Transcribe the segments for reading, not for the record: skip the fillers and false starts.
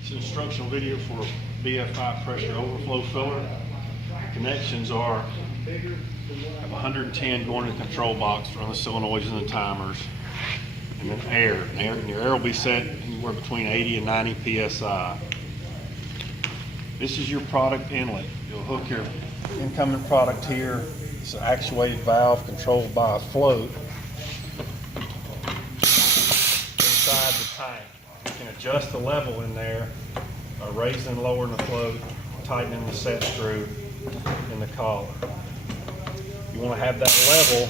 It's an instructional video for BF5 pressure overflow filler. Connections are have 110 going to the control box to run the solenoids and the timers, and then air. And your air will be set anywhere between 80 and 90 psi. This is your product inlet. You'll hook your incoming product here. It's an actuated valve controlled by a float inside the tank. You can adjust the level in there by raising and lowering the float, tightening the set screw in the collar. You want to have that level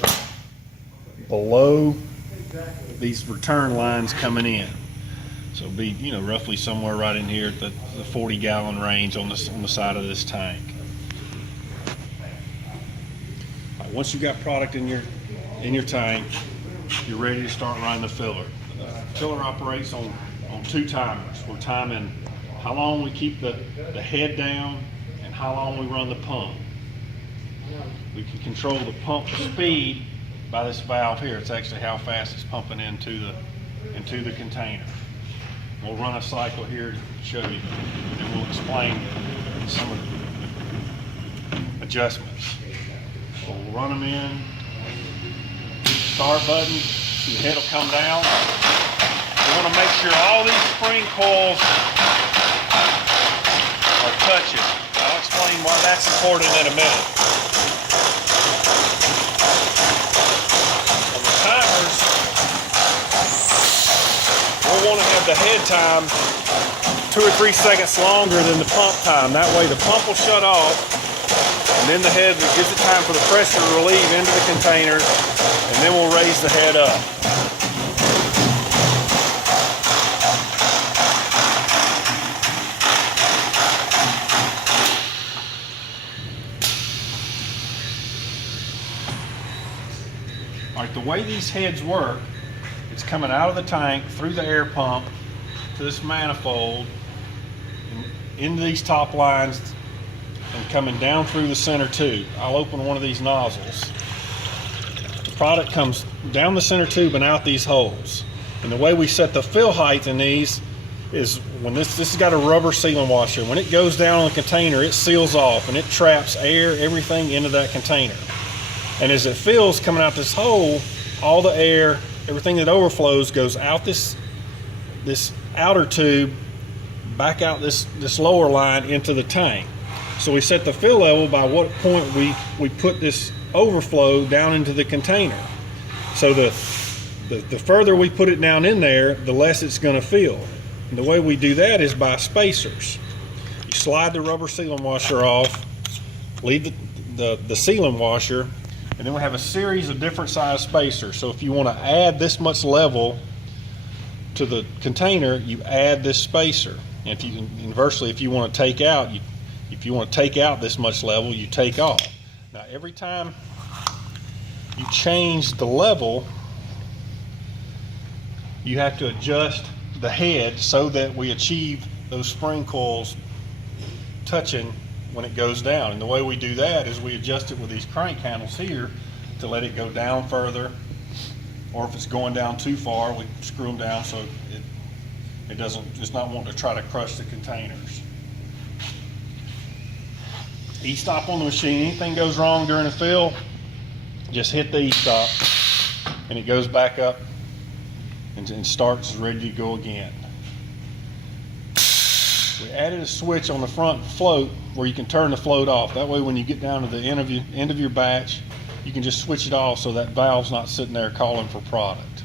below these return lines coming in. So it'll be, roughly somewhere right in here at the 40-gallon range on the side of this tank. All right, once you got product in your tank, you're ready to start running the filler. The filler operates on two timers. We're timing how long we keep the head down and how long we run the pump. We can control the pump speed by this valve here. It's actually how fast it's pumping into the container. We'll run a cycle here to show you, and we'll explain some of the adjustments. So we'll run them in, hit the start button, the head will come down. We want to make sure all these spring coils are touching. I'll explain why that's important in a minute. On the timers, we'll want to have the head time 2 or 3 seconds longer than the pump time. That way the pump will shut off, and then the head gives it time for the pressure to relieve into the container, and then we'll raise the head up. All right, the way these heads work, it's coming out of the tank through the air pump to this manifold and into these top lines and coming down through the center tube. I'll open one of these nozzles. The product comes down the center tube and out these holes. And the way we set the fill height in these is when this has got a rubber sealing washer. When it goes down on the container, it seals off and it traps air, everything into that container. And as it fills coming out this hole, all the air, everything that overflows goes out this outer tube, back out this lower line into the tank. So we set the fill level by what point we put this overflow down into the container. So the further we put it down in there, the less it's going to fill. And the way we do that is by spacers. You slide the rubber sealing washer off, leave the sealing washer, and then we have a series of different size spacers. So if you want to add this much level to the container, you add this spacer. And if you inversely, if you want to take out this much level, you take off. Now every time you change the level, you have to adjust the head so that we achieve those spring coils touching when it goes down. And the way we do that is we adjust it with these crank handles here to let it go down further, or if it's going down too far, we screw them down so it's not wanting to try to crush the containers. E-stop on the machine. Anything goes wrong during a fill, just hit the E-stop and it goes back up and starts ready to go again. We added a switch on the front float where you can turn the float off. That way when you get down to the end of your batch, you can just switch it off so that valve's not sitting there calling for product.